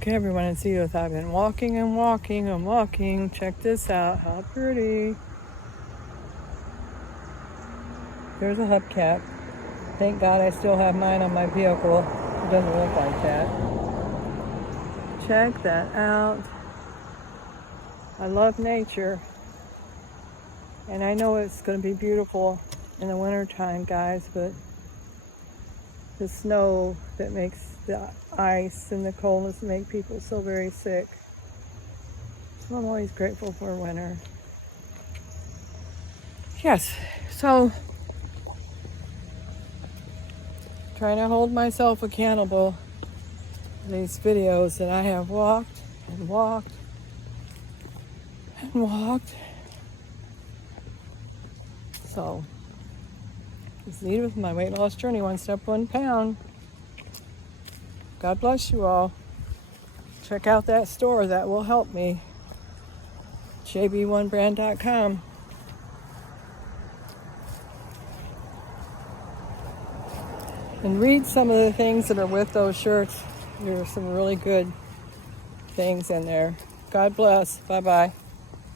Okay, everyone, it's Edith. I've been walking and walking and walking. Check this out. How pretty. There's a hubcap. Thank God I still have mine on my vehicle. It doesn't look like that. Check that out. I love nature. And I know it's going to be beautiful in the wintertime, guys, but the snow that makes the ice and the coldness make people so very sick. So I'm always grateful for winter. Yes, so trying to hold myself accountable for these videos that I have walked and walked and walked. So, it's Edith with my weight loss journey, 1 step, 1 pound. God bless you all. Check out that store, that will help me. jb1brand.com. And read some of the things that are with those shirts. There are some really good things in there. God bless. Bye-bye.